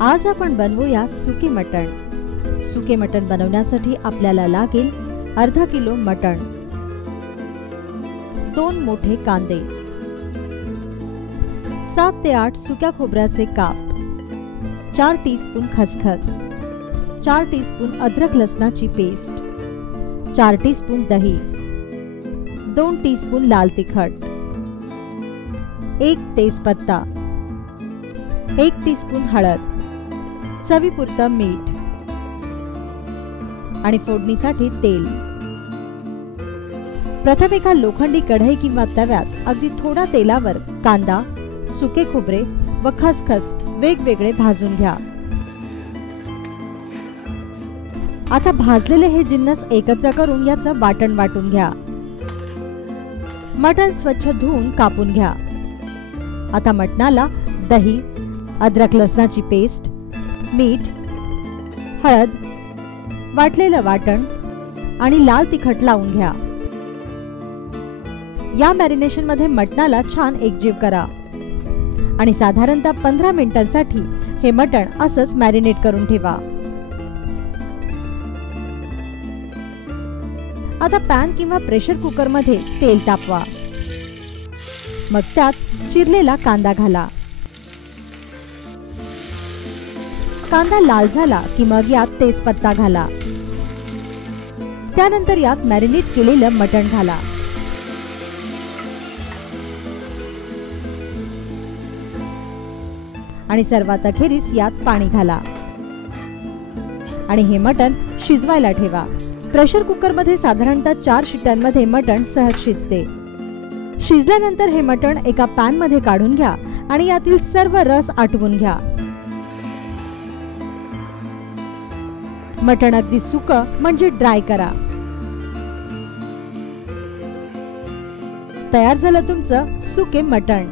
आज आपण बनवूया सुके मटण। सुके मटण बनवण्यासाठी आपल्याला लागेल अर्धा किलो मटण, 2 मोठे कांदे, 7 ते 8 सुक्या खोबऱ्याचे काप, 4 टीस्पून खसखस, 4 टीस्पून अद्रक लसणाची पेस्ट, 4 टीस्पून दही, 2 टीस्पून लाल तिखट, 1 तेजपत्ता, 1 टीस्पून हळद, चवीपुरतं मीठ आणि फोडणीसाठी तेल। प्रथम एका लोखंडी कढई किंवा तव्यात अगदी थोडा तेलावर कांदा, सुके खोबरे व खसखस वेगवेगळे भाजून घ्या। आता भाजलेले हे जिन्नस एकत्र करून याचं वाटण वाटून घ्या। मटण स्वच्छ धुवून कापून घ्या। आता मटणाला दही, अद्रक लसणाची पेस्ट, मीठ, हळद, वाटलेलं वाटण आणि लाल तिखट लावून घ्या। या मॅरिनेशन मध्ये मटणाला छान एकजीव करा आणि साधारणतः 15 मिनिटांसाठी हे मटण असंच मॅरिनेट करून ठेवा। आता पॅन किंवा प्रेशर कुकर मध्ये तेल तापवा, मग त्यात चिरलेला कांदा घाला। कांदा लाल झाला की मग यात तेजपत्ता घाला। त्यानंतर यात मॅरिनेट केलेलं मटण घाला। आणि सर्वात अखेरीस यात पाणी घाला आणि हे मटण शिजवायला ठेवा। प्रेशर कुकर मध्ये साधारणतः 4 शिट्ट्यांमध्ये मटण सहज शिजते। शिजल्यानंतर हे मटण एका पॅन मध्ये काढून घ्या आणि यातील सर्व रस आटवून घ्या। मटण अगदी सुकं म्हणजे ड्राय करा। तयार झालं तुमचं सुके मटण।